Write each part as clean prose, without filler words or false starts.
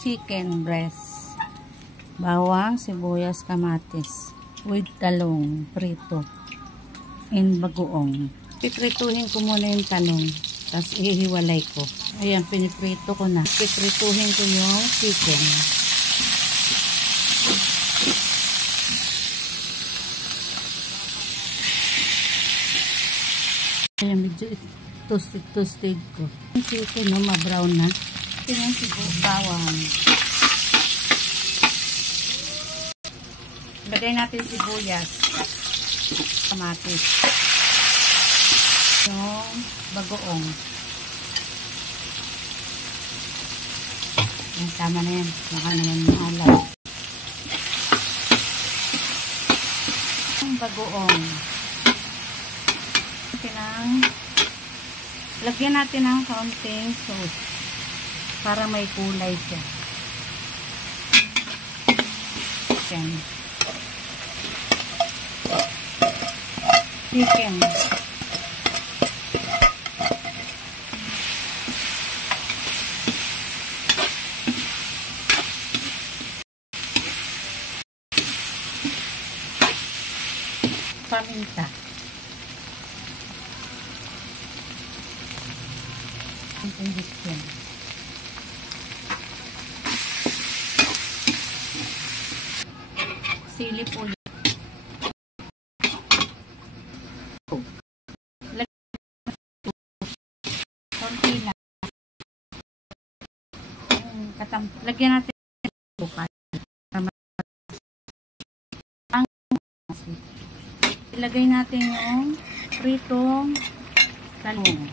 chicken breast, bawang, sibuyas, kamatis with talong prito and bagoong. Piprituhin ko muna yung talong, tapos ihiwalay ko. Ayan, piniprito ko na. Piprituhin ko yung chicken. Ayan, medyo toasted ko. Yung chicken, no, ma-brown na. Tingnan yung bawang. Lagay natin sibuyas, kamatis, yung bagoong. Ayan, tama na yan. Baka naman maalat. Yung bagoong. Lagyan natin ng kaunting sauce para may kulay siya. Chicken. Paminta. Ang gusto. Sili po. Konti lang. Lagyan natin ilagay natin yung pritong talong.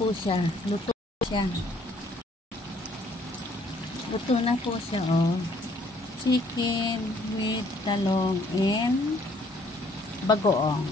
Po siya, luto siya. Luto na po siya, oh. Chicken with talong and bagoong.